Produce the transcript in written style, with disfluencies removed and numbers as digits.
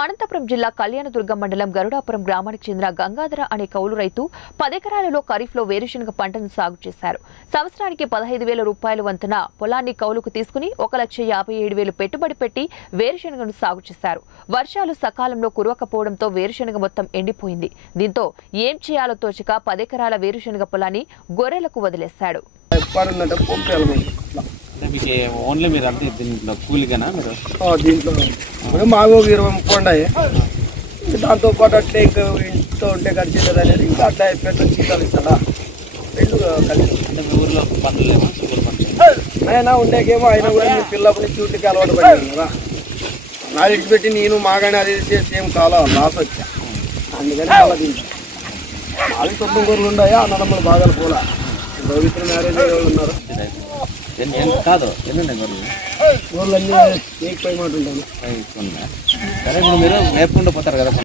అనంతపురం జిల్లా కళ్యాణదుర్గం మండలం గరుడాపురం గ్రామానికి చెందిన గంగాధర అనే కౌలు రైతు 10 ఎకరాలలో ఖరీఫ్లో వేరుశనగ పంటను సాగు చేశారు. సంవత్సరానికి 15,000 రూపాయల వంతున పొలాన్ని కౌలుకు తీసుకుని 1,57,000 పెట్టుబడి పెట్టి వేరుశనగను సాగు చేశారు. వర్షాలు సకాలంలో కురవకపోవడంతో వేరుశనగ మొత్తం ఎండిపోయింది. దీంతో ఏం చేయాలో తోచక 10 ఎకరాల వేరుశనగ పొలాన్ని గొర్రెలకు వదిలేశాడు. ఓన్లీ మీరు అంటే దీంట్లో కూలిగానా మీరు దీంట్లో మాకు 20-30 ఉన్నాయి. దాంతో పాటు అట్లే ఇంకా ఇంట్లో ఉంటే ఖర్చు అనేది ఇంకా అట్లా పెద్ద చీతాలు ఇస్తాడా రెండు కలిసి అంటే మీ ఊర్లో పనులు లేవా? స్కూల్ పనులు అయినా ఉండేకేమో అయినా కూడా మీ పిల్లప్పుడు డ్యూటీకి అలవాటు పడింది కదా. నా విడిచిపెట్టి నేను మాగానే అది చేసి ఏం కాలో లాస్ వచ్చా. అందుకని అలా తింటాను. అది 9 గొర్రెలు ఉన్నాయా అన్నదమ్ములు బాగా పోలా. రోహిత్ మ్యారేజ్ ఉన్నారు. కాదు ఎన్ని గొర్రెలు గొర్రెలు అన్నీ ఏకిపోయి మాట ఉంటాను. సరే మీరు మేపుకుంటూ పోతారు కదా.